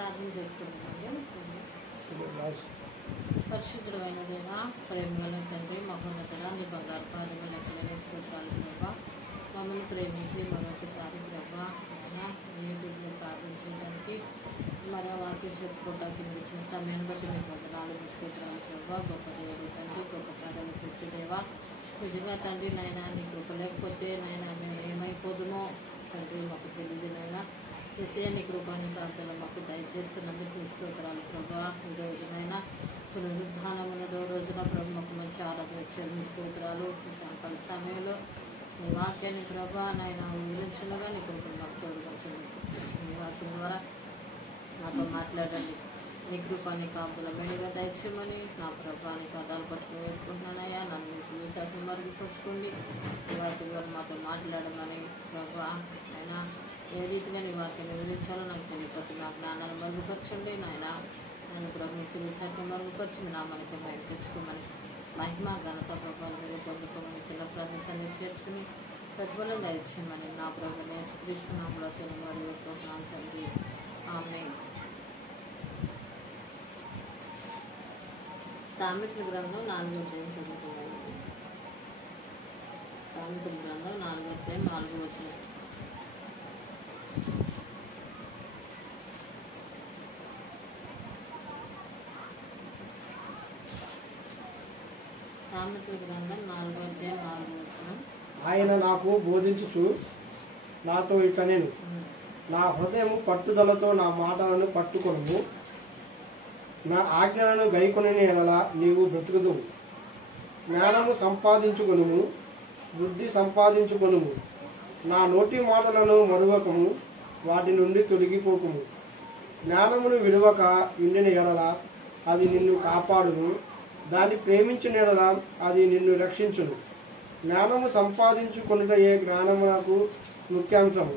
ప్రార్థన చేసుకుంటున్నామండి. పరిశుద్ధుడైన దేవా, ప్రేమగల తండ్రి, మహోన్నతుడా, నీ బంగారు పాదములు ఎక్కడనే స్తోత్రాలు ప్రభా. మమ్మల్ని ప్రేమించి మరొకసారి ప్రభా అయినా నీ బిడ్డలు ప్రార్థన చేయడానికి మరో వాక్యం చెప్పుకోవడానికి మీరు ఇచ్చిన సమయాన్ని బట్టి మీకు వందనాలు స్తోత్రాలు ప్రభా. గొప్ప దేవుడు తండ్రి, గొప్ప కార్యాలు చేసే దేవా. నిజంగా తండ్రి నాయన నీ కృప లేకపోతే నాయన మేము ఏమైపోదుమో తండ్రి మాకు తెలియదు నాయన. ఎస్ఏ నీ కృపాన్ని కాంతలో మాకు దయచేస్తున్నందుకు స్తోత్రాలు ప్రభా. ఈ రోజునైనా పునరుద్ధానములో రోజున ప్రభు మాకు మంచి ఆరాధన వచ్చారు. మీ స్తోత్రాలు ఈ సాయంకాల సమయంలో నీ వాక్యాన్ని ప్రభా నాయన వివరించగా నీ కృపను మాకు తోడుకొచ్చండి. నీ వాక్యం ద్వారా నాతో మాట్లాడండి. నీ కృపాన్ని కాపుల మెడిగా దయచేయమని నా ప్రభాని పదాలు పట్టుకుని పెట్టుకుంటున్నానయ్యా. నన్ను విశ్వాసాన్ని మరుగుపరుచుకోండి. నీ వాక్యం ద్వారా మాతో మాట్లాడమని ప్రభా అయినా ఏ రీతిగా నీ వాక్యాన్ని వివరించాలో నాకు తెలియపరచు. నా జ్ఞానాన్ని మరుగుపరచండి నాయన. నన్ను ప్రభు విశ్వాసాన్ని మరుగుపరిచి మీ నామానికి బయటపెచ్చుకోమని మహిమ ఘనత ప్రభావం మీద పొందుకోమని చిన్న ప్రదేశాన్ని చేర్చుకుని ప్రతిఫలం దయచేయమని నా ప్రభుని యేసుక్రీస్తునామములో చిన్నవాడు వేడుకుంటున్నాను తండ్రి. ఆమేన్. సామెతల గ్రంథం 4వ అధ్యాయం చదువుతున్నాను. సామెతల గ్రంథం 4వ అధ్యాయం 4వ వచనం. సామెతల గ్రంథం 4వ అధ్యాయం 4వ వచనం. ఆయన నాకు బోధించుచు నాతో ఇట్లా నేను నా హృదయము పట్టుదలతో నా మాటలను పట్టుకొనుము, నా ఆజ్ఞలను గైకొని ఎడల నీవు బ్రతుకుదువు. జ్ఞానము సంపాదించుకొనుము, బుద్ధి సంపాదించుకొనుము, నా నోటి మాటలను మరువకము, వాటి నుండి తొలగిపోకుము. జ్ఞానమును విడువక ఉండిన ఎడల అది నిన్ను కాపాడును, దాన్ని ప్రేమించిన ఎడల అది నిన్ను రక్షించును. జ్ఞానము సంపాదించుకొనుటయే జ్ఞానమునకు ముఖ్యాంశము.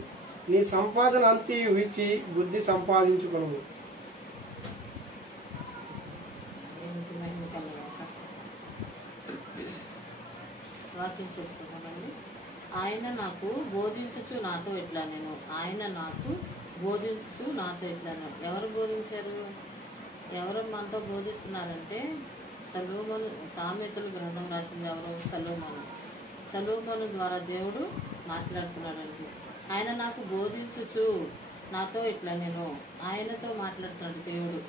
నీ సంపాదన అంతయు ఇచ్చి బుద్ధి సంపాదించుకొనుము. వాక్యం చెప్తున్నానండి. ఆయన నాకు బోధించుచు నాతో ఇట్లా నేను ఆయన నాకు బోధించుచు నాతో ఇట్లా నేను. ఎవరు బోధించారు? ఎవరు మనతో బోధిస్తున్నారంటే సొలొమోను. సామెతల గ్రంథం రాసింది ఎవరు? సొలొమోను. సొలొమోను ద్వారా దేవుడు మాట్లాడుతున్నాడండి. ఆయన నాకు బోధించుచు నాతో ఇట్లా నేను. ఆయనతో మాట్లాడుతున్నాడు దేవుడు.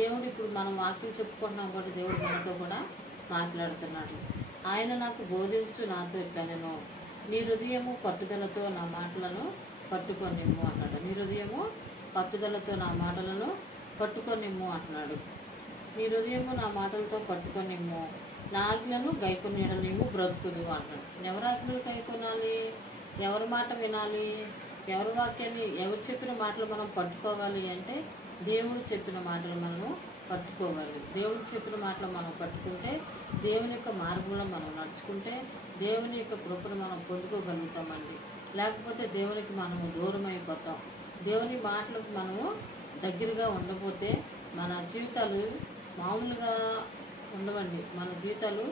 దేవుడు ఇప్పుడు మనం వాక్యం చెప్పుకుంటున్నాం కూడా దేవుడు మనతో కూడా మాట్లాడుతున్నాడు. ఆయన నాకు బోధించు నాతో ఇట్లా నేను, నీ హృదయము పట్టుదలతో నా మాటలను పట్టుకొనిమ్ము అన్నాడు. నీ హృదయము పట్టుదలతో నా మాటలను పట్టుకొనిమ్ము అంటున్నాడు. నీ హృదయము నా మాటలతో పట్టుకొనిమ్ము, నా ఆజ్ఞను గైకొనేడ నీవు బ్రతుకుదు అంటున్నాడు. ఎవరి ఆజ్ఞలు గైకొనాలి? ఎవరి మాట వినాలి? ఎవరి వాక్యాన్ని, ఎవరు చెప్పిన మాటలు మనం పట్టుకోవాలి అంటే దేవుడు చెప్పిన మాటలు మనము పట్టుకోవాలి. దేవుడు చెప్పిన మాటలు మనం పట్టుకుంటే, దేవుని యొక్క మార్గంలో మనం నడుచుకుంటే దేవుని యొక్క కృపను మనం పొందుకోగలుగుతామండి. లేకపోతే దేవునికి మనము దూరం అయిపోతాం. దేవుని మాటలకు మనము దగ్గరగా ఉండకపోతే మన జీవితాలు మామూలుగా ఉండవండి. మన జీవితాలు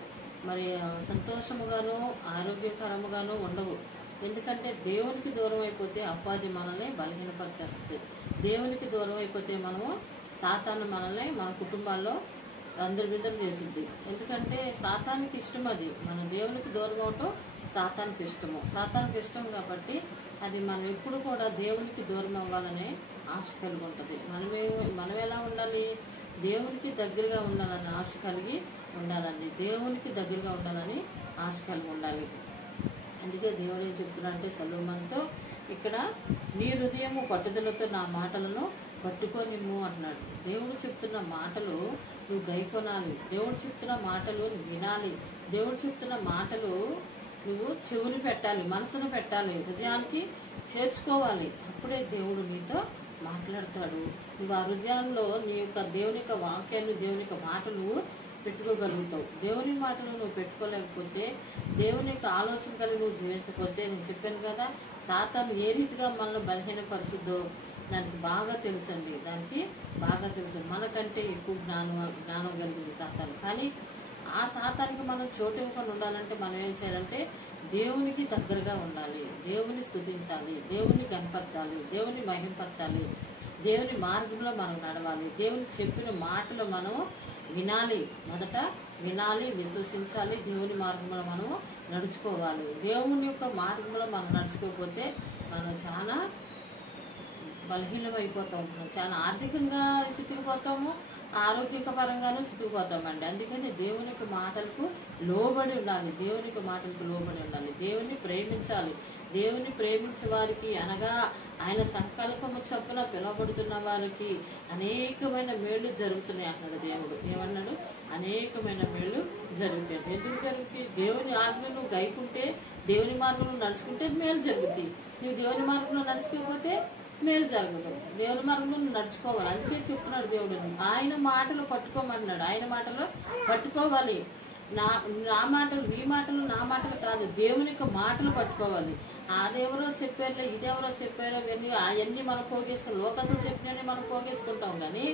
మరి సంతోషముగాను ఆరోగ్యకరముగాను ఉండవు. ఎందుకంటే దేవునికి దూరం అయిపోతే అపవాది మనల్ని బలహీనపరిచేస్తుంది. దేవునికి దూరం అయిపోతే మనము సాతాను మనల్ని మన కుటుంబాల్లో అందరి బిడ్డలు చేసింది. ఎందుకంటే సాతానికి ఇష్టం అది. మన దేవునికి దూరం అవటం సాతానికి ఇష్టము. సాతానికి ఇష్టం కాబట్టి అది మనం ఎప్పుడు కూడా దేవునికి దూరం అవ్వాలనే ఆశ కలిగి ఉంటుంది. మనం ఎలా ఉండాలి? దేవునికి దగ్గరగా ఉండాలని ఆశ కలిగి ఉండాలండి. దేవునికి దగ్గరగా ఉండాలని ఆశ కలిగి ఉండాలి. అందుకే దేవుడు ఏం చెప్తున్నాడంటే సొలొమోనుతో ఇక్కడ నీ హృదయము పట్టుదలతో నా మాటలను పట్టుకొనిమ్ము అంటున్నాడు. దేవుడు చెప్తున్న మాటలు నువ్వు గైకొనాలి. దేవుడు చెప్తున్న మాటలు నువ్వు వినాలి. దేవుడు చెప్తున్న మాటలు నువ్వు చెవుని పెట్టాలి, మనసును పెట్టాలి, హృదయానికి చేర్చుకోవాలి. అప్పుడే దేవుడు నీతో మాట్లాడతాడు. నువ్వు ఆ హృదయంలో నీ యొక్క దేవుని యొక్క వాక్యాన్ని, దేవుని యొక్క మాటలు పెట్టుకోగలుగుతావు. దేవుని మాటలు నువ్వు పెట్టుకోలేకపోతే, దేవుని యొక్క ఆలోచన కలిగి నువ్వు జీవించకపోతే, నేను చెప్పాను కదా సాతాను ఏ రీతిగా మనల్ని బలహీనపరుస్తుందో దానికి బాగా తెలుసండి. దానికి బాగా తెలుసు. మనకంటే ఎక్కువ జ్ఞానం కలిగింది సాతాను. కానీ ఆ సాతానికి మనం చోటు ఇవ్వకుండా ఉండాలంటే మనం ఏం చేయాలంటే దేవునికి దగ్గరగా ఉండాలి. దేవుని స్తుతించాలి, దేవుని కనపరచాలి, దేవుని మహింపరచాలి. దేవుని మార్గంలో మనం నడవాలి. దేవుని చెప్పిన మాటలు మనము వినాలి. మొదట వినాలి, విశ్వసించాలి. దేవుని మార్గంలో మనము నడుచుకోవాలి. దేవుని యొక్క మార్గంలో మనం నడుచుకోకపోతే మనం చాలా బలహీనమైపోతాం. చాలా ఆర్థికంగా చితికిపోతాము, ఆరోగ్యపరంగానూ చితికిపోతామండి. అందుకని దేవునికి మాటలకు లోబడి ఉండాలి. దేవునికి మాటలకు లోబడి ఉండాలి. దేవుని ప్రేమించాలి. దేవుని ప్రేమించే వారికి అనగా ఆయన సంకల్పము చొప్పున పిలువబడుతున్న వారికి అనేకమైన మేళ్లు జరుగుతున్నాయి అన్నాడు దేవుడు. ఏమన్నాడు? అనేకమైన మేళ్లు జరుగుతాయి. ఎందుకు జరుగుతాయి? దేవుని ఆజ్ఞను గైకుంటే, దేవుని మార్గంలో నడుచుకుంటే మేలు జరుగుతాయి. నువ్వు దేవుని మార్గంలో నడుచుకోకపోతే మేలు జరగదు. దేవుని మార్గంలో నడుచుకోవాలి. అందుకే చెప్తున్నాడు దేవుడు, ఆయన మాటలు పట్టుకోమన్నాడు. ఆయన మాటలు పట్టుకోవాలి. నా మాటలు, మీ మాటలు, నా మాటలు కాదు, దేవుని యొక్క మాటలు పట్టుకోవాలి. అదెవరో చెప్పారులే, ఇదెవరో చెప్పారో అవన్నీ మనం పోగేసుకుని, లోకస్తులు చెప్పినవి మనం పోగేసుకుంటాం. కానీ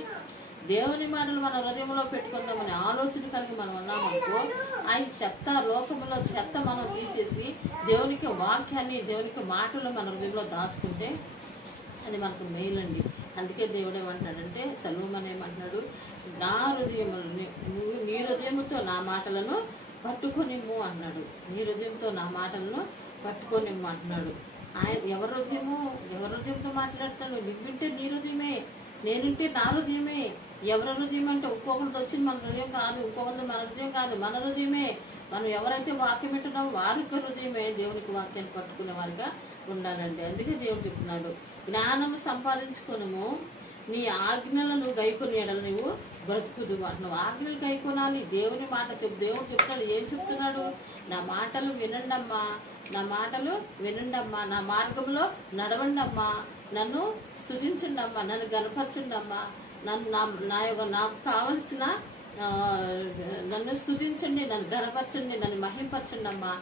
దేవుని మాటలు మన హృదయంలో పెట్టుకుందామని ఆలోచన కలిగి మనం ఉన్నామనుకో, ఆయన చెత్త, లోకంలో చెత్త మనం తీసేసి దేవునికి వాక్యాన్ని, దేవునికి మాటలు మన హృదయంలో దాచుకుంటే అది మనకు మేలండి. అందుకే దేవుడు ఏమంటున్నాడంటే, సొలొమోను ఏమంటున్నాడు? నా హృదయములు, నువ్వు నీ హృదయముతో నా మాటలను పట్టుకొనిమ్ము అన్నాడు. నీ హృదయంతో నా మాటలను పట్టుకొనిమ్ము అంటున్నాడు. ఆయన ఎవరి హృదయంతో మాట్లాడతాడు? నువ్వు వింటే నీ హృదయమే, నేనుంటే నా హృదయమే. ఎవరి హృదయం అంటే ఒక్కొక్కరితో వచ్చింది మన హృదయం కాదు, ఇంకొకరిది మన హృదయం కాదు, మన హృదయమే. మనం ఎవరైతే వాక్యం వింటున్నామో వారి యొక్క హృదయమే దేవునికి వాక్యాన్ని పట్టుకునే వారిగా ఉండాలండి. అందుకే దేవుడు చెప్తున్నాడు, జ్ఞానము సంపాదించుకొనుము, నీ ఆజ్ఞలను గైకొని ఎడల నువ్వు బ్రతుకుదు అంటున్నావు. ఆజ్ఞలు గైకొనాలి. దేవుని మాట దేవుడు చెప్తాడు. ఏం చెప్తున్నాడు? నా మాటలు వినండమ్మా, నా మాటలు వినండమ్మా, నా మార్గంలో నడవండమ్మా, నన్ను స్తుతించండి అమ్మా, నన్ను గణపరచండమ్మా, నాకు కావలసిన నన్ను స్తుతించండి, నన్ను గణపరచండి, నన్ను మహింపరచండి అమ్మా,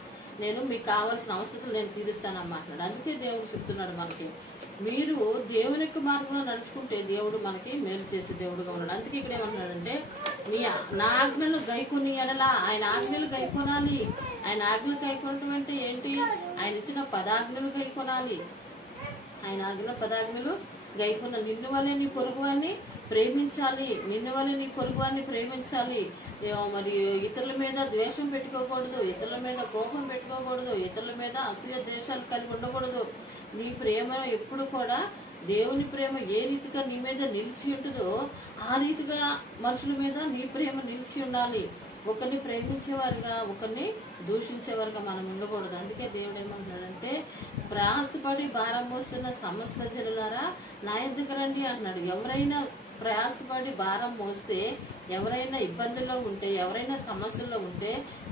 నేను మీకు కావాల్సిన అవసరతలు నేను తీరుస్తానమ్మా అంటున్నాడు. అందుకే దేవుడు చెప్తున్నాడు మనకి, మీరు దేవుని యొక్క మార్గంలో నడుచుకుంటే దేవుడు మనకి మేలు చేసే దేవుడుగా ఉన్నాడు. అందుకే ఇక్కడ ఏమంటున్నాడంటే, నా ఆజ్ఞలు గైకొని ఎడలా, ఆయన ఆజ్ఞలు గైకొనాలి. ఆయన ఆజ్ఞలు గైకొనటం అంటే ఏంటి? ఆయన ఇచ్చిన పదాజ్ఞలు గైకొనాలి. ఆయన ఆజ్ఞ పదాజ్ఞలు గైకొన, నిన్ను వల్లే నీ పొరుగువాన్ని ప్రేమించాలి, నిన్ను వల్లే నీ పొరుగువాన్ని ప్రేమించాలి. మరి ఇతరుల మీద ద్వేషం పెట్టుకోకూడదు, ఇతరుల మీద కోపం పెట్టుకోకూడదు, ఇతరుల మీద అసూయ ద్వేషాలు కలిగి ఉండకూడదు. నీ ప్రేమ ఎప్పుడు కూడా, దేవుని ప్రేమ ఏ రీతిగా నీ మీద నిలిచి ఉంటుందో ఆ రీతిగా మనుషుల మీద నీ ప్రేమ నిలిచి ఉండాలి. ఒకరిని ప్రేమించేవారుగా, ఒకరిని దూషించేవారుగా మనం ఉండకూడదు. అందుకే దేవుడు ఏమంటున్నాడంటే, ప్రయాసపడి భారం మోస్తున్న సమస్త జనులారా నా యొద్దకు రండి అంటున్నాడు. ఎవరైనా ప్రయాసపడి భారం మోస్తే, ఎవరైనా ఇబ్బందుల్లో ఉంటే, ఎవరైనా సమస్యల్లో ఉంటే,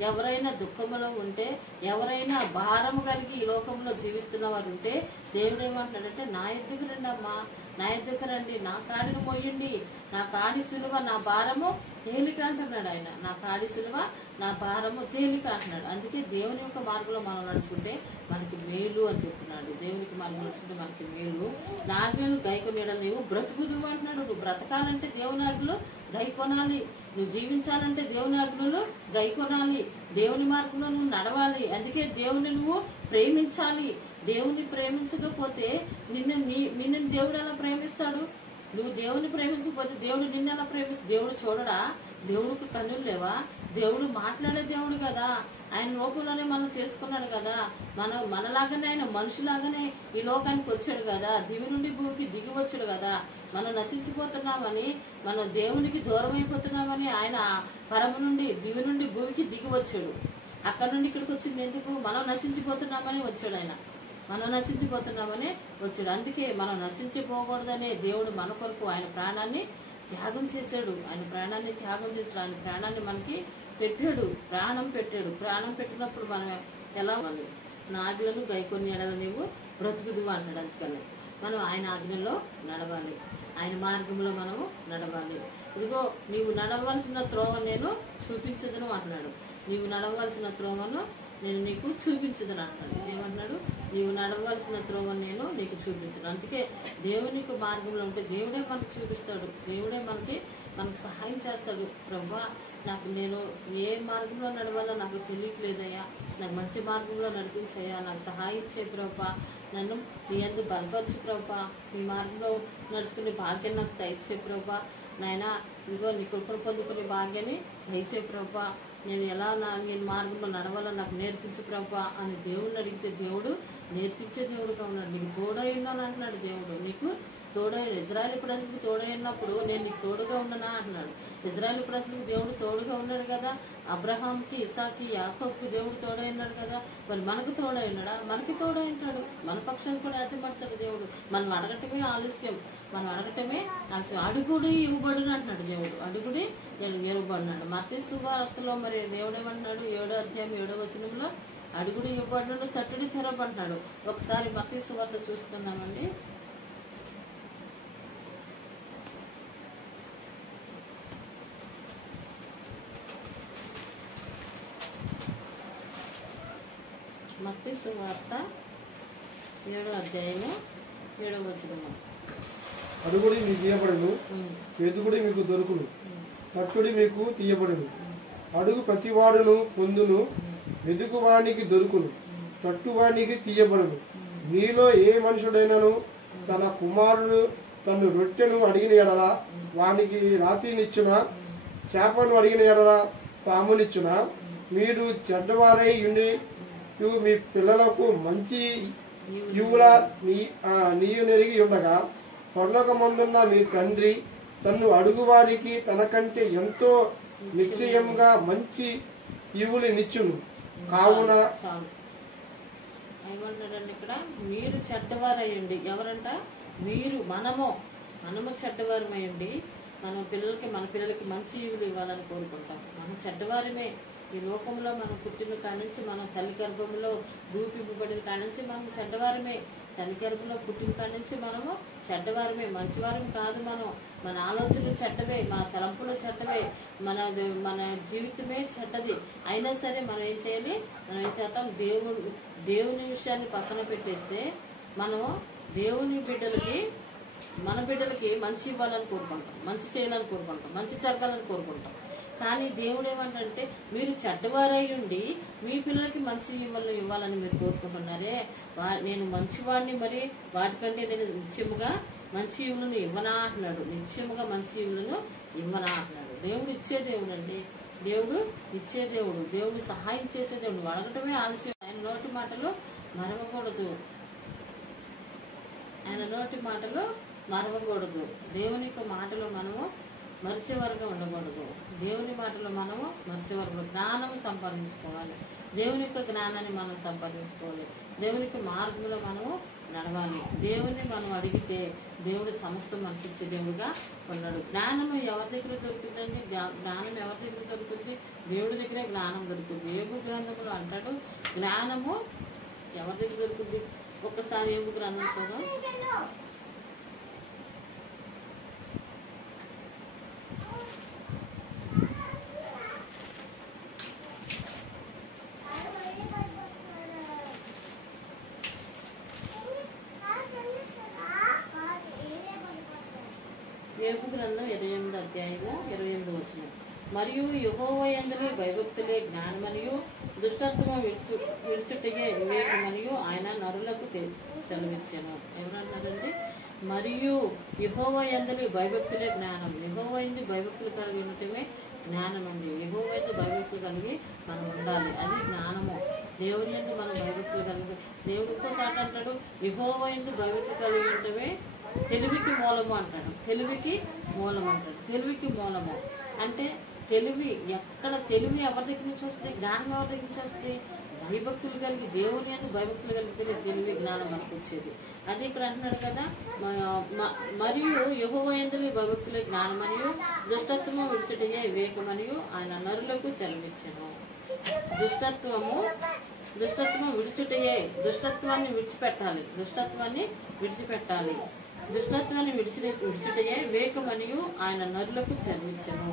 ఎవరైనా దుఃఖంలో ఉంటే, ఎవరైనా భారము కలిగి ఈ లోకంలో జీవిస్తున్న వారు ఉంటే, దేవుడు ఏమంటున్నాడంటే, నా యొద్దకు రండి అమ్మా, నా యొద్దకు రండి, నా కాడిని మోయండి, నా కాడి సులువ, నా భారము తేలిక అంటున్నాడు ఆయన. నా కాడి సులువ, నా భారము తేలిక అంటున్నాడు. అందుకే దేవుని యొక్క మార్గంలో మనం నడుచుకుంటే మనకి మేలు అని చెప్తున్నాడు. దేవునికి మార్గం నడుచుకుంటే మనకి మేలు. నా ఆజ్ఞలు గైకొని నీవు బ్రతుకుదు అంటున్నాడు. నువ్వు బ్రతకాలంటే దేవుని ఆజ్ఞలు గైకొనాలి. నువ్వు జీవించాలంటే దేవుని ఆజ్ఞలు గైకొనాలి. దేవుని మార్గంలో నువ్వు నడవాలి. అందుకే దేవుని నువ్వు ప్రేమించాలి. దేవుని ప్రేమించకపోతే నిన్ను దేవుడు ఎలా ప్రేమిస్తాడు? నువ్వు దేవుని ప్రేమించకపోతే దేవుడు నిన్ను ఎలా ప్రేమిస్తాడు? దేవుడు చూడడా? దేవుడికి కన్నులు లేవా? దేవుడు మాట్లాడే దేవుడు కదా. ఆయన రూపంలోనే మనం చేసుకున్నాడు కదా. మనలాగానే ఆయన మనుషులాగానే ఈ లోకానికి వచ్చాడు కదా. దివి నుండి భూమికి దిగి వచ్చాడు కదా. మనం నశించిపోతున్నామని, మనం దేవునికి దూరం అయిపోతున్నామని ఆయన పరము నుండి, దివి నుండి భూమికి దిగి వచ్చాడు. అక్కడ నుండి ఇక్కడికి వచ్చింది ఎందుకు? మనం నశించిపోతున్నామని వచ్చాడు ఆయన. మనం నశించిపోతున్నామని వచ్చాడు. అందుకే మనం నశించిపోకూడదనే దేవుడు మన కొరకు ఆయన ప్రాణాన్ని త్యాగం చేశాడు. ఆయన ప్రాణాన్ని త్యాగం చేశాడు. ఆయన ప్రాణాన్ని మనకి పెట్టాడు, ప్రాణం పెట్టాడు. ప్రాణం పెట్టినప్పుడు మనం ఎలా ఉండాలి? నా ఆజ్ఞలను గైకొని ఎడల నీవు బ్రతుకుదు అన్నాడు. అందుకని మనం ఆయన ఆజ్ఞల్లో నడవాలి, ఆయన మార్గంలో మనము నడవాలి. ఇదిగో నీవు నడవలసిన త్రోవ నేను చూపించదును అంటున్నాడు. నీవు నడవలసిన త్రోవను నేను నీకు చూపించదని అంటాడు. ఏమన్నాడు? నీవు నడవలసిన త్రోవ నేను నీకు చూపించను. అందుకే దేవునికి మార్గంలో ఉంటే దేవుడే మనకు చూపిస్తాడు. దేవుడే మనకు సహాయం చేస్తాడు. ప్రభా, నేను ఏ మార్గంలో నడవాలో నాకు తెలియట్లేదయ్యా, నాకు మంచి మార్గంలో నడిపించయ్యా, నాకు సహాయం చేయ ప్రభా, నన్ను నీ యందు బలపరచు ప్రభా, నీ మార్గంలో నడుచుకునే భాగ్యం నాకు దయచే ప్రభా, నాయన ఇదిగో నీ కృపను పొందుకునే భాగ్యాన్ని దయచే ప్రభా, నేను మార్గంలో నడవాలో నాకు నేర్పించు ప్రభా అని దేవుడిని అడిగితే దేవుడు నేర్పించే దేవుడుగా ఉన్నాడు. నీకు తోడై ఉన్నాను అంటున్నాడు దేవుడు. నీకు తోడై, ఇజ్రాయేల్ ప్రజలకు తోడై ఉన్నప్పుడు నేను నీకు తోడుగా ఉన్నానా అంటున్నాడు. ఇజ్రాయేల్ ప్రజలకు దేవుడు తోడుగా ఉన్నాడు కదా, అబ్రహాంకి, ఇసాకి, యాకోబుకి దేవుడు తోడై ఉన్నాడు కదా, మరి మనకు తోడై ఉన్నాడా? మనకి తోడై ఉంటాడు. మన పక్షాన్ని కూడా యాచపడతాడు దేవుడు. మనం అడగటమే ఆలస్యం, అడుగుడి ఇవ్వబడును అంటున్నాడు దేవుడు. అడుగుడి ఇవ్వబడినాడు. మత్తయి సువార్తలో మరి దేవుడు ఏమంటున్నాడు? 7వ అధ్యాయం 7వ వచనంలో అడుగుడి ఇవ్వబడును, తట్టుడి తెరవబడినాడు. ఒకసారి మత్తయి సువార్త చూసుకుందామండి. మత్తయి సువార్త 7వ అధ్యాయము 7వ వచనము. అడుగుడి మీకు ఇయ్యబడును, వెతుకుడి మీకు దొరుకును, తట్టుడి మీకు తీయబడును. అడుగు ప్రతివాడును పొందును, వెతుకువానికి దొరుకును, తట్టువానికి తీయబడును. మీలో ఏ మనుషుడైనను తన కుమారుడు తను రొట్టెను అడిగిన ఎడల వానికి రాతినిచ్చునా, చేపను అడిగిన ఎడల పామునిచ్చునా? మీరు చెడ్డవారై ఉండి మీ పిల్లలకు మంచి యువుల నీయునెరిగి ఉండగా పరలోకమందున్న మీ తండ్రి తన్ను అడుగువారికి తనకంటే ఎంతో నిశ్చయంగా మంచి ఈవులు నిచ్చును. కావున ఏమంటాడండి ఇక్కడ? మీరు చెడ్డవారయ్యండి. ఎవరంట? మనము చెడ్డవారమయ్యండి. మన పిల్లలకి మంచి ఈవులు ఇవ్వాలని కోరుకుంటాం. మనం చెడ్డవారమే. ఈ లోకంలో మనం పుట్టిన కాడ నుంచి, మనం తల్లి గర్భంలో రూపింపబడిన కాడ నుంచి మనం చెడ్డవారమే. తల్లి గర్భంలో పుట్టిన కాడ నుంచి మనము చెడ్డవారమే, మంచివారం కాదు. మన ఆలోచనలు చెడ్డవే, మన తలంపులు చెడ్డవే, మన జీవితమే చెడ్డది. అయినా సరే మనం ఏం చేయాలి? మనం ఏం చేస్తాం? దేవుని విషయాన్ని పక్కన పెట్టేస్తే మనం దేవుని మన బిడ్డలకి మంచి ఇవ్వాలని కోరుకుంటాం, మంచి చేయాలని కోరుకుంటాం, మంచి జరగాలని కోరుకుంటాం. కానీ దేవుడు ఏమంటే, మీరు చెడ్డవారై ఉండి మీ పిల్లలకి మంచి ఇవ్వాలని మీరు కోరుకుంటున్నారే, నేను మంచివాడిని, మరి వాటికంటే నేను నిత్యముగా మంచి ఈవులను ఇవ్వనా అంటున్నాడు. నిత్యముగా మంచి ఈవులను ఇవ్వనా అంటున్నాడు. దేవుడు ఇచ్చే దేవుడు అండి. దేవుడు ఇచ్చే దేవుడు. దేవుడు సహాయం చేసే దేవుడు. అడగటమే ఆలస్యం. ఆయన నోటి మాటలు మరవకూడదు. దేవుని యొక్క మాటలు మనము మరిచే వరకు ఉండకూడదు. దేవుని మాటలు మనము మరిచే వరకు జ్ఞానం సంపాదించుకోవాలి. దేవుని యొక్క జ్ఞానాన్ని మనం సంపాదించుకోవాలి. దేవుని యొక్క మార్గంలో మనము నడవాలి. దేవుని మనం అడిగితే దేవుడు సమస్తం మనకిచ్చే దేవుడుగా ఉన్నాడు. జ్ఞానం ఎవరి దగ్గర దొరుకుతుందండి? జ్ఞానం ఎవరి దగ్గర దొరుకుతుంది? దేవుడి దగ్గరే జ్ఞానం దొరుకుతుంది. యోబు గ్రంథంలో అంటాడు, జ్ఞానము ఎవరి దగ్గర దొరుకుతుంది? ఒక్కసారి యోబు గ్రంథం చూద్దాం. యోబు గ్రంథం 28వ అధ్యాయము 28వ వచనం. మరియు యెహోవా యందు భయభక్తులే జ్ఞానమనియు దుష్టత్వము విడుచుటయే వివేకమనియు ఆయన నరులకు సెలవిచ్చాను. ఎవరన్నారండి? మరియు యెహోవా యందు భయభక్తులే జ్ఞానం. యెహోవా యందు భయభక్తులు కలిగి ఉండటమే జ్ఞానం అండి. యెహోవా యందు భయభక్తులు కలిగి మనం ఉండాలి. అది జ్ఞానము. దేవుని యందు మనం భయభక్తులు కలిగి, దేవుడు ఇంకోసారి అంటాడు, యెహోవా యందు భయభక్తులు కలిగి ఉండటమే తెలివికి మూలము అంటాడు. తెలివికి మూలము అంటే తెలివి ఎవరి దగ్గర నుంచి వస్తుంది? జ్ఞానం ఎవరి దగ్గర నుంచి వస్తుంది? భయభక్తులు కలిగి, దేవుని యందు భయభక్తులు కలిగితేనే తెలివి జ్ఞానం మనకు వచ్చేది. అది ఇక్కడ అంటున్నాడు కదా, మరియు యెహోవా యందు భయభక్తులే జ్ఞానమనియు దుష్టత్వము విడిచుటయే వివేకమనియు ఆయన నరులకు సెలవిచ్చెను. దుష్టత్వము విడిచుటయే, దుష్టత్వాన్ని విడిచుటయే వివేకమనియు ఆయన నరులకు సెలవిచ్చెను.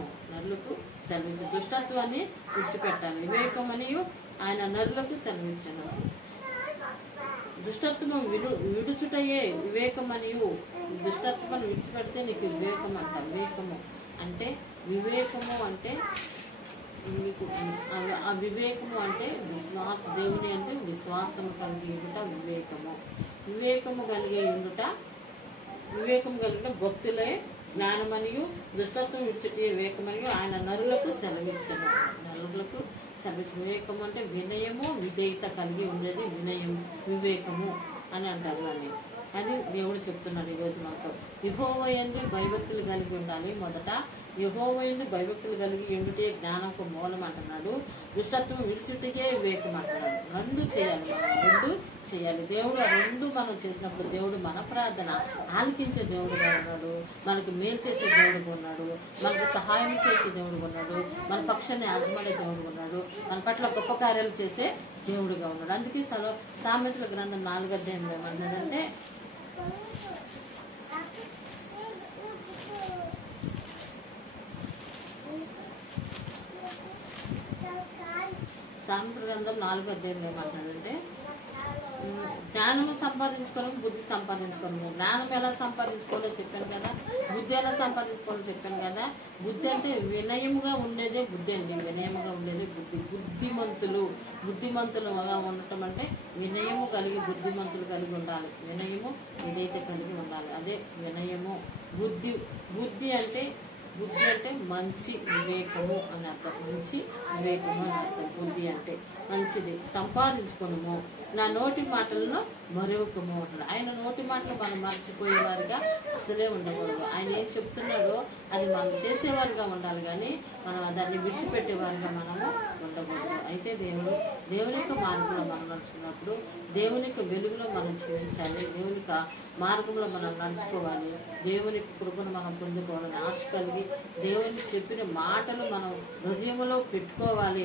దుష్టత్వాన్ని విడిచిపెట్టాలి. వివేకమనియు ఆయన నరులకు సెలవిచ్చెను. దుష్టత్వము విడుచుటయే వివేకమనియు. దుష్టత్వమును విడిచిపెడితే నీకు వివేకం అంట. వివేకము అంటే ఆ వివేకము అంటే దేవుని అంటే విశ్వాసము కలిగి ఉండుట వివేకము. వివేకము కలిగి ఉండుట భక్తులే జ్ఞానమనియు. దుష్టత్వం విడిచిటే వివేకమనియు ఆయన నరులకు సెలవిచ్చెను. వివేకము అంటే వినయము విధేయత కలిగి ఉండేది వివేకము అని అంటారు. అది దేవుడు చెప్తున్నాడు ఈరోజు మనతో. యెహోవా యందు భయభక్తులు కలిగి ఉండాలి. మొదట యెహోవా యందు భయభక్తులు కలిగి ఉండుటే జ్ఞానంకు మూలం అంటున్నాడు. దుష్టత్వం విడిచుటకే వివేకం అంటున్నాడు. రెండు చేయాలి. దేవుడు ఆ రెండు మనం చేసినప్పుడు దేవుడు మన ప్రార్థన ఆలకించే దేవుడుగా ఉన్నాడు. మనకు మేలు చేసే దేవుడుగా ఉన్నాడు. మనకు సహాయం చేసే దేవుడుగా ఉన్నాడు. మన పక్షాన్ని ఆజమాడే దేవుడుగా ఉన్నాడు. మన పట్ల గొప్ప కార్యాలు చేసే దేవుడుగా ఉన్నాడు. అందుకే సామెతల గ్రంథం 4వ అధ్యాయంలో ఏమన్నాడంటే, సామెతల గ్రంథం 4వ అధ్యాయంలో ఏమంటున్నాడంటే, జ్ఞానము సంపాదించుకోవడం బుద్ధి సంపాదించుకోవడము. జ్ఞానం ఎలా సంపాదించుకోవాలో చెప్పాను కదా, బుద్ధి ఎలా సంపాదించుకోవాలో చెప్పాను కదా. బుద్ధి అంటే వినయముగా ఉండేదే బుద్ధి అండి. వినయముగా ఉండేది బుద్ధి. బుద్ధిమంతులు అలా ఉండటం అంటే వినయము కలిగి బుద్ధిమంతులు కలిగి ఉండాలి. వినయము ఏదైతే కలిగి ఉండాలి అదే వినయము. బుద్ధి అంటే మంచి వివేకము అని అర్థం. మంచి వివేకము అని అర్థం. బుద్ధి అంటే మంచిది. సంపాదించుకునము. నా నోటి మాటలను మరొకము అంటాడు. ఆయన నోటి మాటలు మనం మర్చిపోయేవారుగా అసలే ఉండకూడదు. ఆయన ఏం చెప్తున్నాడో అది మనం చేసేవారుగా ఉండాలి, కానీ మనం దాన్ని విడిచిపెట్టేవారుగా మనము ఉండకూడదు. అయితే దేవుని యొక్క మార్గంలో మనం నడుచుకున్నప్పుడు దేవుని యొక్క వెలుగులో మనం జీవించాలి. దేవుని యొక్క మార్గంలో మనం నడుచుకోవాలి. దేవుని కృపను మనం పొందుకోవాలని ఆశ కలిగి దేవుని చెప్పిన మాటలు మనం హృదయంలో పెట్టుకోవాలి.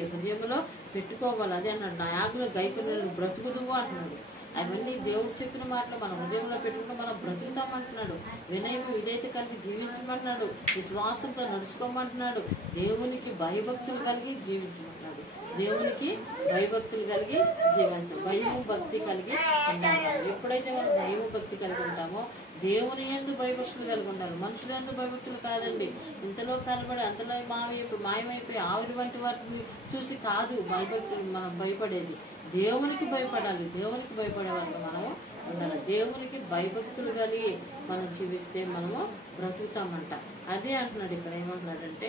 అదే అన్నాడు, నా ఆజ్ఞలు గైకొనేవారు బ్రతుకుదువు అంటున్నాడు. అవన్నీ దేవుడు చెప్పిన మాటలు మనం హృదయంలో పెట్టుకుంటే మనం బ్రతుకుతామంటున్నాడు. వినయము విధేయత కలిగి జీవించమంటున్నాడు. విశ్వాసంతో నడుచుకోమంటున్నాడు. దేవునికి భయభక్తులు కలిగి జీవించమంటున్నాడు. దేవునికి భయభక్తులు కలిగి జీవించాలి. భయము భక్తి కలిగి ఉండాలి. ఎప్పుడైతే మనం భయము భక్తి కలిగి ఉంటామో దేవుని యందు భయభక్తులు కలిగి ఉండాలి. మనుషుల యందు భయభక్తులు కాదండి. ఇంతలో కనబడి అంతలో మాయమైపోయి ఆవిరి వంటి వాటిని చూసి కాదు భయభక్తులు మనం భయపడేది. దేవునికి భయపడాలి. దేవునికి భయపడే వాళ్ళు మనము ఉండాలి. దేవునికి భయభక్తులు కలిగి మనం జీవిస్తే మనము బ్రతుకుతామంట. అదే అంటున్నాడు ఇక్కడ. ఏమంటున్నాడంటే,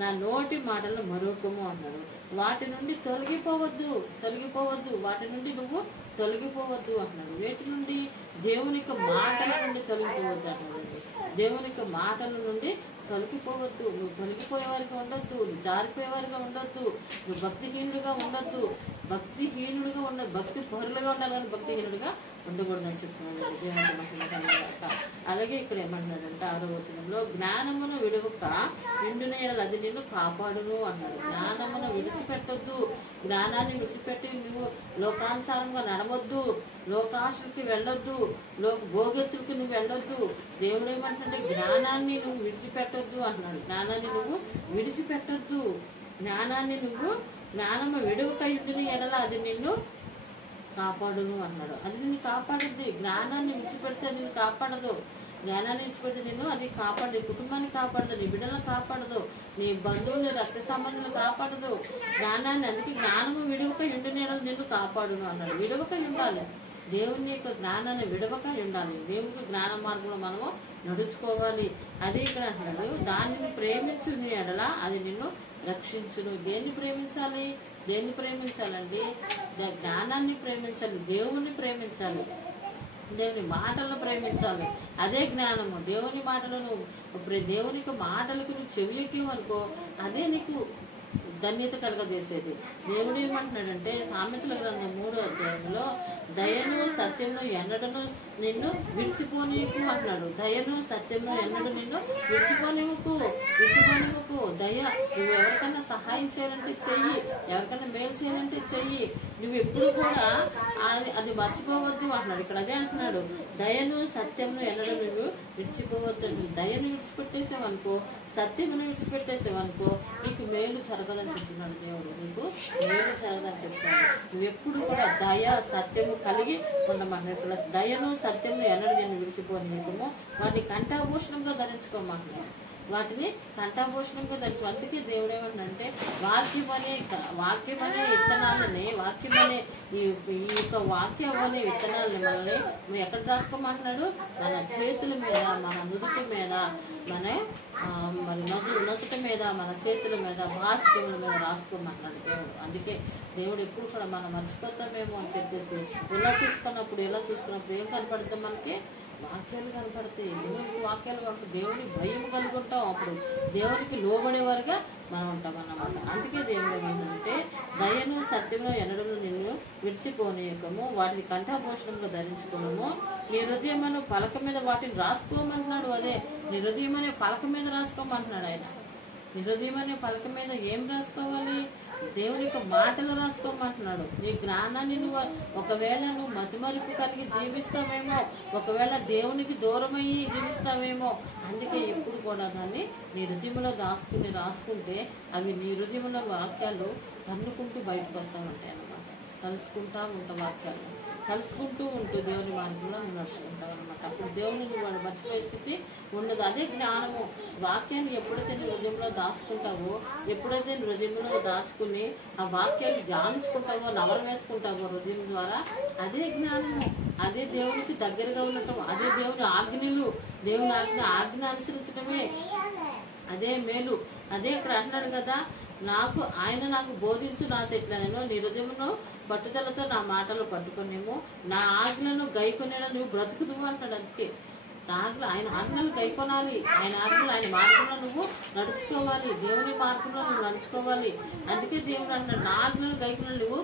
నా నోటి మాటలు మరొకము అన్నాడు. వాటి నుండి తొలగిపోవద్దు. వాటి నుండి నువ్వు తొలగిపోవద్దు అంటున్నాడు. వేటి నుండి? దేవుని యొక్క మాటల నుండి తొలగిపోవద్దు అంటున్నాడు. దేవుని యొక్క మాటల నుండి తొలగిపోవద్దు. నువ్వు తొలగిపోయేవారిగా ఉండొద్దు. నువ్వు జారిపోయేవారిగా ఉండొద్దు. నువ్వు భక్తిహీనుడిగా ఉండొద్దు. భక్తి పరులుగా ఉండాలి, కానీ భక్తిహీనుడిగా ఉండకూడదు అని చెప్తున్నాడు. అలాగే ఇక్కడ ఏమంటున్నాడంటే 6వ వచనంలో, జ్ఞానమును విడవక నిండున అది నిన్ను కాపాడును అన్నాడు. జ్ఞానమును విడిచిపెట్టొద్దు. జ్ఞానాన్ని విడిచిపెట్టి నువ్వు లోకానుసారంగా నడవద్దు. లోకాశులకి వెళ్ళొద్దు. భోగేచ్చులకి నువ్వు వెళ్ళొద్దు. దేవుడు ఏమంటుంటే జ్ఞానాన్ని నువ్వు విడిచిపెట్టొద్దు అంటున్నాడు. జ్ఞానము విడవక ఉండిన ఎడల అది నిన్ను కాపాడును అన్నాడు. అది నిన్ను కాపాడుద్ది. జ్ఞానాన్ని విడిచిపెడితే నిన్ను కాపాడదు. అది కాపాడు. కుటుంబాన్ని కాపాడదు. నీ బిడ్డలను కాపాడదు. నీ బంధువులు రక్త సంబంధాలు కాపాడదు. అందుకే జ్ఞానము విడవక ఉండిన ఎడల నిన్ను కాపాడును అన్నాడు. విడవక ఉండాలి. దేవుని యొక్క జ్ఞానాన్ని విడవక ఉండాలి. దేవునికి జ్ఞాన మార్గంలో మనము నడుచుకోవాలి. అదే ఇక్కడ అంటున్నాడు, దానిని ప్రేమించు నీ ఎడల అది నిన్ను రక్షించును. దేన్ని ప్రేమించాలండి? జ్ఞానాన్ని ప్రేమించాలి. దేవుణ్ణి ప్రేమించాలి. దేవుని మాటలను ప్రేమించాలి. అదే జ్ఞానము. దేవుని మాటలను దేవునికి మాటలకు నువ్వు చెవియకేవనుకో అదే నీకు ధన్యత కలగజేసేది. దేవుడు ఏమంటున్నాడంటే సామెతల గ్రంథం 3వ అధ్యాయంలో, దయను సత్యమును ఎన్నడను నిన్ను విడిచిపోనివ్వకు అంటున్నాడు. దయను సత్యమును ఎన్నడూ నిన్ను విడిచిపోనివ్వకు. దయ, నువ్వు ఎవరికన్నా సహాయం చేయాలంటే చెయ్యి, ఎవరికన్నా మేలు చేయాలంటే చెయ్యి. నువ్వు ఎప్పుడు కూడా అది మర్చిపోవద్దు అంటున్నాడు. ఇక్కడ అదే అంటున్నాడు, దయను సత్యమును ఎన్నడూ నువ్వు విడిచిపోవద్దు. దయను విడిచిపెట్టేసావనుకో, సత్యమును విడిచిపెట్టేసావనుకో నీకు మేలు జరగదని జరగదని చెప్తున్నాడు దేవుడు, నీకు మేలు జరగదని చెప్తున్నాడు. నువ్వెప్పుడు కూడా దయ సత్యము కలిగి ఉండమంటున్నాడు. దయను సత్యము ఎన్నడూ నేను విడిచిపోనియకము, వాటిని కంఠాభూషణంగా ధరించుకోమంటున్నాడు. వాటిని కంఠాభూషణంగా ధరించు. అందుకే దేవుడు ఏమంటే వాక్యం అనే విత్తనాలని, ఈ యొక్క వాక్యం అనే విత్తనాలని మనల్ని ఎక్కడ రాసుకోమంటున్నాడు? మన చేతుల మీద, మన నుదుటి మీద, మరి నొసటి మీద, మన చేతుల మీద, బాస్కెముల మీద రాసుకోమంటున్నాడు దేవుడు. అందుకే దేవుడు ఎప్పుడు కూడా మనం మర్చిపోతామేమో అని చెప్పేసి ఎలా చూసుకున్నప్పుడు ఏం కనపడుతుంది? మనకి వాక్యాలు కనపడతాయి. దేవునికి వాక్యాలు కనపడతాయి. దేవుని భయం కలిగి ఉంటాం. అప్పుడు దేవునికి లోబడేవారుగా మనం ఉంటాం అన్నమాట. అందుకే దేవుడు ఏమంటే దయను సత్యము ఎన్నడూ నిన్ను విడిచిపోనీయకము, వాటిని కంఠాభూషణంగా ధరించుకున్నాము. నీ హృదయమను పలక మీద వాటిని రాసుకోమంటున్నాడు. అదే నీ హృదయమనే పలక మీద రాసుకోమంటున్నాడు ఆయన. నీ హృదయమనే పలక మీద ఏం రాసుకోవాలి? దేవుని యొక్క మాటలు రాసుకోమంటున్నాడు. నీ జ్ఞానాన్ని ఒకవేళ నువ్వు మతిమరుపు కలిగి జీవిస్తావేమో, ఒకవేళ దేవునికి దూరమయ్యి జీవిస్తావేమో. అందుకే ఎప్పుడు కూడా దాన్ని నీ హృదయంలో రాసుకుంటే అవి నీ హృదయంలో వాక్యాలు తన్నుకుంటూ బయటకు వస్తూ ఉంటాయి అన్నమాట. కలుసుకుంటూ ఉంటావు, వాక్యాలు కలుసుకుంటూ ఉంటూ దేవుని మార్గంలో నువ్వు నడుచుకుంటావు అనమాట. అప్పుడు దేవుని నువ్వు మర్చిపోయే స్థితి ఉండదు. అదే జ్ఞానము. వాక్యాన్ని ఎప్పుడైతే నీ హృదయంలో దాచుకుంటావో, ఎప్పుడైతే నీ హృదయంలో దాచుకుని ఆ వాక్యాన్ని ధ్యానించుకుంటావో, నవలు వేసుకుంటావో హృదయం ద్వారా, అదే జ్ఞానము. అదే దేవునికి దగ్గరగా ఉండటం, అదే దేవుని ఆజ్ఞలు, దేవుని ఆజ్ఞ అనుసరించడమే అదే మేలు. అదే ఇక్కడ అంటున్నాడు కదా, ఆయన నాకు బోధించు నాతో ఎట్లా నేను నీ హృదయమును పట్టుదలతో నా మాటలు పట్టుకునేమో, నా ఆజ్ఞలను గైకొనేలా నువ్వు బ్రతుకుదువు అంటాడు. అందుకే ఆయన ఆజ్ఞలు గైకొనాలి. ఆయన మార్గంలో నువ్వు నడుచుకోవాలి. దేవుని మార్గంలో నువ్వు నడుచుకోవాలి. అందుకే దేవుడు అంటాడు, నా ఆజ్ఞలు గైకొన నువ్వు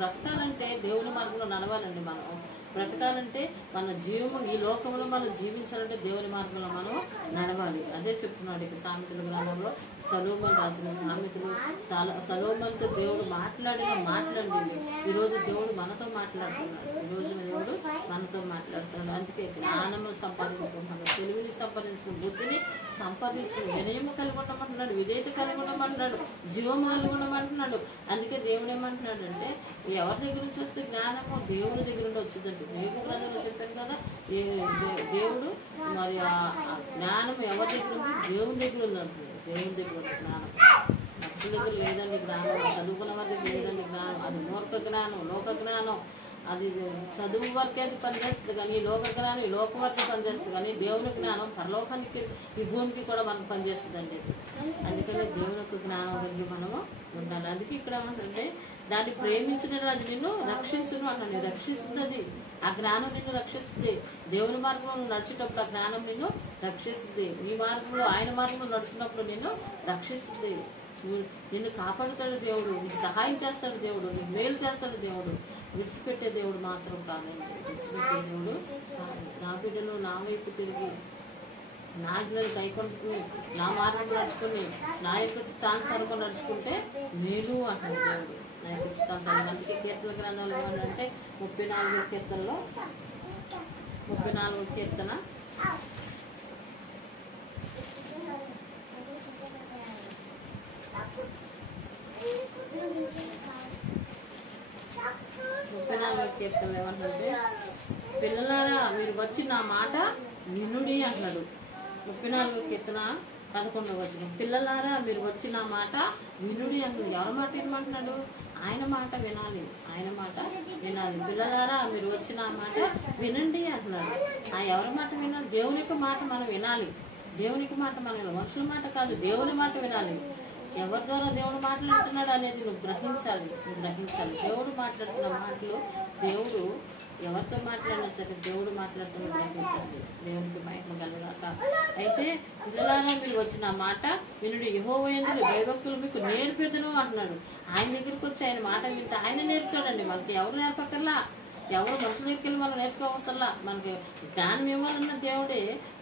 బ్రతకాలంటే దేవుని మార్గంలో నడవాలండి. మనం బ్రతకాలంటే మన జీవము ఈ లోకంలో మనం జీవించాలంటే దేవుని మార్గంలో మనం నడవాలి. అదే చెప్తున్నాడు ఇక సామెతల గ్రంథంలో సొలొమోను రాసిన సామెతలు. సొలొమోనుతో దేవుడు మాట్లాడండి. ఈరోజు దేవుడు మనతో మాట్లాడుతున్నాడు. అందుకే జ్ఞానము సంపాదించుకుంటున్నాడు, తెలివిని సంపాదించుకుని, బుద్ధిని సంపాదించుకుని, వినయము కలిగి ఉండమంటున్నాడు, విధేయత కలిగి ఉండమంటున్నాడు, జీవము కలిగి ఉండమంటున్నాడు. అందుకే దేవుడు ఏమంటున్నాడు అంటే ఎవరి దగ్గర నుంచి వస్తే జ్ఞానము దేవుని దగ్గర నుండి వచ్చిందని యోబు గ్రంథంలో చెప్పాను కదా. దేవుడు మరి ఆ జ్ఞానం ఎవరి దగ్గర ఉంది? దేవుని దగ్గర ఉంది అంటున్నాడు. దేవుని దగ్గర ఉంది జ్ఞానం. భక్తుల దగ్గర లేదండి జ్ఞానం, చదువుకున్న వారి దగ్గర లేదండి జ్ఞానం. అది మూర్ఖ జ్ఞానం, లోక జ్ఞానం. అది చదువు వరకే అది పనిచేస్తుంది కానీ లోక జ్ఞానం ఈ లోకం వరకే పనిచేస్తుంది కానీ దేవుని జ్ఞానం పరలోకానికి ఈ భూమికి కూడా మనకు పనిచేస్తుందండి. అందుకని దేవుని యొక్క జ్ఞానం కలిగి మనము ఉండాలి. అందుకే ఇక్కడ ఏమంటే దాన్ని ప్రేమించిన అది నిన్ను రక్షించును అన్నాను. రక్షిస్తుంది అది. ఆ జ్ఞానం నిన్ను రక్షిస్తుంది. దేవుని మార్గంలో నువ్వు నడిచేటప్పుడు ఆ జ్ఞానం నిన్ను రక్షిస్తుంది. నీ మార్గంలో ఆయన మార్గంలో నడుచుకున్నప్పుడు నిన్ను రక్షిస్తుంది. నిన్ను కాపాడుతాడు దేవుడు, నీకు సహాయం చేస్తాడు దేవుడు, నీకు మేలు చేస్తాడు దేవుడు. విడిచిపెట్టే దేవుడు మాత్రం కాదండి. విడిచిపెట్టే దేవుడు నా బిడ్డలు నా వైపు తిరిగి నా ఆజ్ఞలు కైకొంటుకుని నా మార్గం నడుచుకుని నా యొక్క చిత్తానుసారంగా నడుచుకుంటే మేలు అంటాడు దేవుడు. నా యొక్క చిత్తానుసారం. అందుకే కీర్తన గ్రంథాలు ఏమంటే 34వ కీర్తనలో 34వ కీర్తన 34వ కీర్తన ఏమంటే పిల్లలారా మీరు వచ్చి నా మాట వినుడి అంటున్నాడు. 34వ కీర్తన 11వ వచనం. పిల్లలారా మీరు వచ్చి నా మాట వినుడి అంటున్నాడు. ఎవరి మాట వినమంటున్నాడు? ఆయన మాట వినాలి. పిల్లలారా మీరు వచ్చి నా మాట వినండి అంటున్నాడు. ఎవరి మాట వినాలి? దేవుని యొక్క మాట మనం వినాలి. దేవునికి మాట మనం వినాలి. మనుషుల మాట కాదు, దేవుని మాట వినాలి. ఎవరి ద్వారా దేవుడు మాట్లాడుతున్నాడు అనేది నువ్వు గ్రహించాలి. దేవుడు మాట్లాడుతున్న మాటలు, దేవుడు ఎవరితో మాట్లాడినా సరే దేవుడు మాట్లాడుతున్న గ్రహించాలి. దేవునికి మహిమ కలుగాక. అయితే పిల్లలారా మీరు వచ్చిన మాట వినుడు, యెహోవా యందు భయభక్తులు మీకు నేర్పెదను అంటున్నాడు. ఆయన దగ్గరికి వచ్చి ఆయన మాట వింటే ఆయన నేర్పుతాడండి. మనకి ఎవరు నేర్పకల్లా, ఎవరు మనుషుల దగ్గరికి వెళ్ళి మనం నేర్చుకోవసల్లా. మనకి జ్ఞానం ఇవ్వాలన్న దేవుడే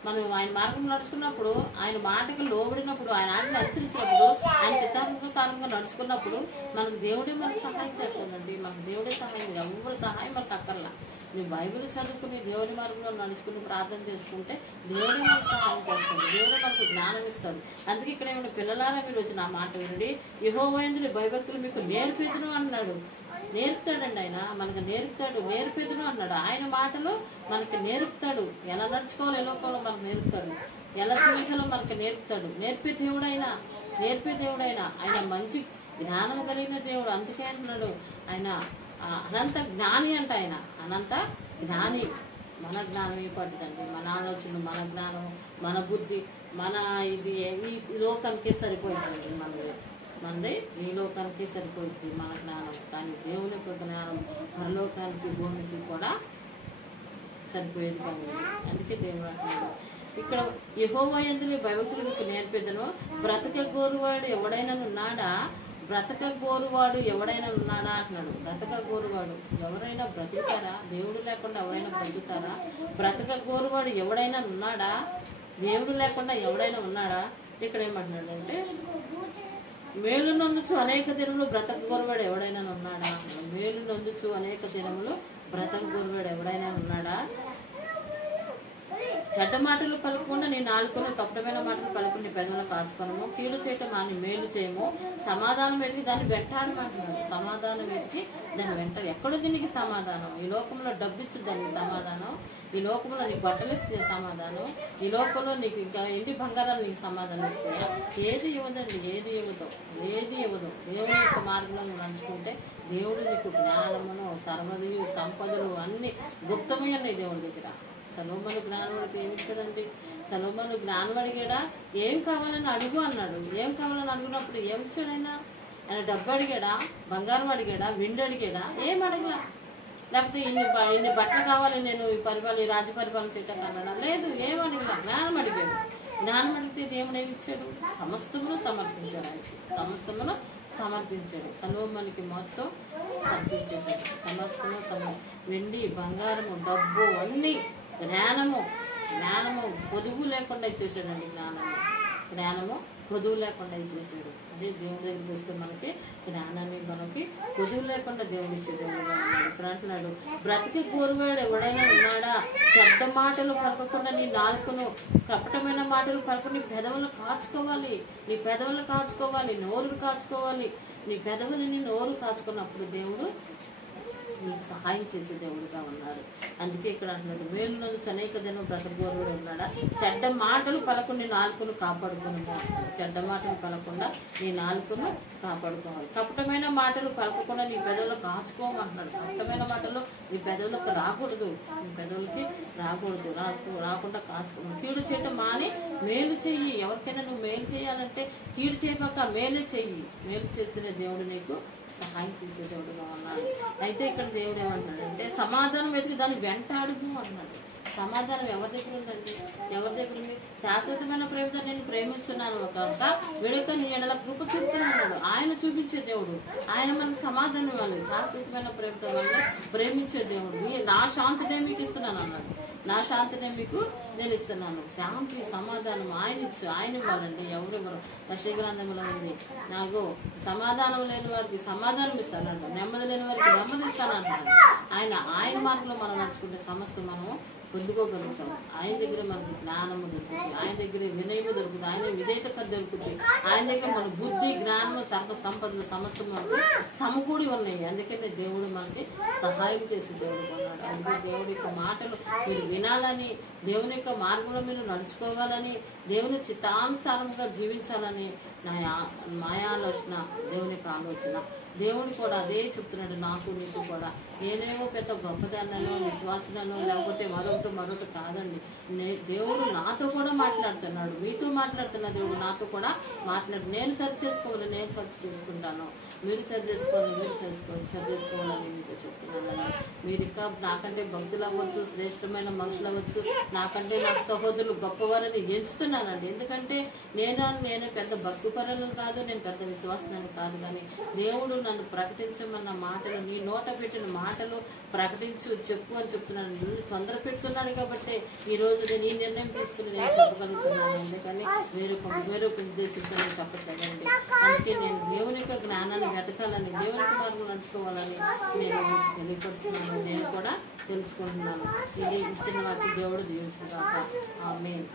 మనం ఆయన మార్గం నడుచుకున్నప్పుడు, ఆయన మాటకు లోబడినప్పుడు, ఆయన ఆజ్ఞను అనుసరించినప్పుడు, ఆయన చిత్తానుసారంగా నడుచుకున్నప్పుడు మనకు దేవుడే మనకు సహాయం చేస్తాడండి. మనకు దేవుడే సహాయం, ఎవరు సహాయం మనకు అక్కర్లా. నువ్వు బైబిల్ చదువుకుని దేవుడి మార్గంలో నడుచుకుని ప్రార్థన చేసుకుంటే దేవుడే మనకు సహాయం చేస్తాడు, దేవుడే మనకు జ్ఞానం ఇస్తాడు. అందుకే ఇక్కడ ఏమైనా పిల్లలారా మీరు వచ్చి నా మాట వినండి, యెహోవా యందు భయభక్తులు మీకు నేర్పిదును అన్నాడు. నేర్పుతాడండి ఆయన, మనకు నేర్పిదును అన్నాడు. ఆయన మాటలు మనకి నేర్పుతాడు. ఎలా నడుచుకోవాలో ఏ లోకంలో మనకు నేర్పుతాడు, ఎలా జీవించాలో మనకు నేర్పుతాడు. నేర్పే దేవుడైనా ఆయన మంచి జ్ఞానం కలిగిన దేవుడు. అందుకే అంటున్నాడు ఆయన అనంత జ్ఞాని అంట. ఆయన అనంత జ్ఞాని. మన జ్ఞానం ఏ పడుతుందండి? మన ఆలోచన, మన జ్ఞానం, మన బుద్ధి, మన ఇది ఈ లోకానికి సరిపోయిందండి. మనది ఈ లోకానికి సరిపోయింది మన జ్ఞానం. కానీ దేవుని యొక్క జ్ఞానం పరలోకానికి, భూమికి కూడా సరిపోయేది కాదు. అందుకే దేవుడు అంటున్నాడు ఇక్కడ, యెహోవా యందు భయభక్తులు మీకు నేర్పిదను. బ్రతకగోరువాడు ఎవడైనా ఉన్నాడా అంటున్నాడు. బ్రతకగోరువాడు ఎవరైనా బ్రతుకుతారా? దేవుడు లేకుండా ఎవరైనా బ్రతుకుతారా? బ్రతకగోరువాడు ఎవడైనా ఉన్నాడా? దేవుడు లేకుండా ఎవడైనా ఉన్నాడా? ఇక్కడ ఏమంటున్నాడు అంటే, మేలు నొందుచు అనేక దినములు బ్రతకగోరువాడు ఎవడైనా ఉన్నాడా? మేలు నొందుచు అనేక దినములు బ్రతకగోరువాడు ఎవడైనా ఉన్నాడా? చెడ్డ మాటలు పలుకుండా నీ నాలుకను, కపటమైన మాటలు పలుకుని నీ పెదవులు కాచుకొనము. కీడు చేయటం మాని మేలు చేయము. సమాధానం వెతికి దాన్ని వెంటాడమంటున్నాడు. సమాధానం వెతికి దాన్ని వెంటాడు. ఎక్కడుంది నీకు సమాధానం? ఈ లోకంలో డబ్బిచ్చు దానికి సమాధానం, ఈ లోకంలో నీకు బట్టలు ఇస్తే సమాధానం, ఈ లోకంలో నీకు ఇంకా ఇంటి బంగారాలు నీకు సమాధానం ఇస్తాయా? ఏది ఇవ్వదండి, ఏది ఇవ్వదు. దేవుని యొక్క మార్గంలో నడుచుకుంటే దేవుడు నీకు జ్ఞానమును, సర్వదియు, సంపదలు అన్ని గుప్తమైన దేవుడి దగ్గర. సొలొమోను జ్ఞానం ఏమి ఇచ్చాడండి? సొలొమోను జ్ఞానం అడిగాడా? ఏం కావాలని అడుగు అన్నాడు. ఏం కావాలని అడుగున్నప్పుడు ఏమి ఇచ్చాడు ఆయన? డబ్బు అడిగాడా? బంగారం అడిగాడా? వెండి అడిగాడా? ఏం అడగలా. లేకపోతే ఇన్ని బట్టలు కావాలి, నేను ఈ రాజ్య పరిపాలన చేయటం అన్నాడా? లేదు, ఏం అడిగలా. జ్ఞానం అడిగాడు. జ్ఞానం అడిగితే దేవుడు ఏమి ఇచ్చాడు? సమస్తమును సమర్పించాడు. సొలొమోనుకి మొత్తం సమర్పించేశాడు. సమస్తము వెండి, బంగారము, డబ్బు అన్ని, జ్ఞానము పొదువు లేకుండా ఇచ్చేసాడండి. జ్ఞానము పొదువు లేకుండా ఇచ్చేసాడు. అదే దేవుడి దగ్గరికి వస్తే మనకి జ్ఞానాన్ని మనకి పొదువు లేకుండా దేవుడు ఇచ్చేది ఇప్పుడు అంటున్నాడు, బ్రతికి కోరువాడు ఎవడైనా ఉన్నాడా? చెడ్డ మాటలు పలకకుండా నీ నాలుకను, కపటమైన మాటలు పలక నీ పెదవులు కాచుకోవాలి, నోరు కాచుకోవాలి. నీ పెదవులని నోరు కాచుకున్నప్పుడు దేవుడు నీకు సహాయం చేసే దేవుడుగా ఉన్నారు. అందుకే ఇక్కడ అంటున్నాడు, మేలు నొందుచు అనేక దినం బ్రతకగోరువాడు ఉన్నాడా? చెడ్డ మాటలు పలకుండా నీ నాలుకను కాపాడుకోవాలి. కపటమైన మాటలు పలకకుండా నీ పెదవులు కాచుకోమంటున్నాడు. కపటమైన మాటలు నీ పెదవులకు రాకూడదు, రాకుండా కాచుకోవాలి. కీడు చేయటం మాని మేలు చెయ్యి. ఎవరికైనా నువ్వు మేలు చేయాలంటే కీడు చేయక మేలు చెయ్యి. మేలు చేస్తేనే దేవుడు నీకు సహాయం చేసే దేవుడుగా ఉన్నాడు. అయితే ఇక్కడ దేవుడు ఏమంటున్నాడు అంటే, సమాధానం వెతికి దాన్ని వెంటాడుము అన్నాడు. సమాధానం ఎవరి దగ్గర ఉందండి? ఉంది? శాశ్వతమైన ప్రేమతో నేను ప్రేమించున్నాను కనుక విడక నీ ఎడల కృప చూపుతున్నాడు. ఆయన చూపించే దేవుడు, ఆయన మనకు సమాధానం ఇవ్వాలి. శాశ్వతమైన ప్రేమతో మనల్ని ప్రేమించే దేవుడు. నా శాంతినే మీకు ఇస్తున్నాను అన్నాడు. నా శాంతినే మీకు నేను ఇస్తున్నాను. శాంతి, సమాధానం ఆయన ఇవ్వాలండి. ఎవరెవరు యెషయా గ్రంథంలో ఉంది, నాకు సమాధానం లేని వారికి సమాధానం ఇస్తానంట, నెమ్మది లేని వారికి నెమ్మది ఇస్తానంటాడు. ఆయన మార్గంలో మనం నడుచుకుంటే సమస్త మనము పొందుకోగలుగుతాం. ఆయన దగ్గర మనకు జ్ఞానము దొరుకుతుంది, ఆయన దగ్గర వినయము దొరుకుతుంది, ఆయన విధేయత దొరుకుతుంది. ఆయన దగ్గర మన బుద్ధి, జ్ఞానము, సర్వ సంపదలు సమస్త మనకు సమకూడి ఉన్నాయి. అందుకనే దేవుడు మనకి సహాయం చేసి దేవుడు కొన్నాడు. అందుకే దేవుడి యొక్క మాటలు మీరు వినాలని, దేవుని యొక్క మార్గంలో మీరు నడుచుకోవాలని, దేవుని చిత్తానుసారంగా జీవించాలని మా ఆలోచన, దేవుని యొక్క ఆలోచన. దేవుడు కూడా అదే చెప్తున్నాడు నాకు, నీకు కూడా. నేనేమో పెద్ద గొప్పదాన్నో, విశ్వాసనో, లేకపోతే మరొకటి కాదండి. దేవుడు నాతో కూడా మాట్లాడుతున్నాడు, మీతో మాట్లాడుతున్న దేవుడు నాతో కూడా నేను సరి చేసుకోవాలి, నేను సరి చేసుకుంటాను, మీరు సరి చేసుకోవాలని మీతో చెప్తున్నాను. మీరు ఇంకా నాకంటే భక్తులు అవ్వచ్చు, శ్రేష్టమైన మనుషులు అవ్వచ్చు, నాకంటే నాకు సహోదరులు గొప్పవారని ఎంచుతున్నానండి. ఎందుకంటే నేను పెద్ద భక్తి పరులను కాదు, నేను పెద్ద విశ్వాసాన్ని కాదు, కానీ దేవుడు నన్ను ప్రకటించమన్న మాటలు, నీ నోట పెట్టిన మాటలు ప్రకటించు, చెప్పు అని చెప్తున్నాను. నిన్ను తొందర పెడుతున్నాడు కాబట్టి ఈ రోజు నేను ఈ నిర్ణయం తీసుకుని నేను చెప్పగలుగుతున్నాను. ఎందుకని వేరొక ఉద్దేశంతో నేను చెప్పట్లేదండి. అందుకే నేను దేవుని యొక్క జ్ఞానాన్ని వెతకాలని, దేవుని మార్గం నడుచుకోవాలని నేను తెలియపరుస్తున్నాను. నేను కూడా తెలుసుకుంటున్నాను. ఇది ఇచ్చిన వారికి దేవుడు దీవించుగాక. ఆమేన్.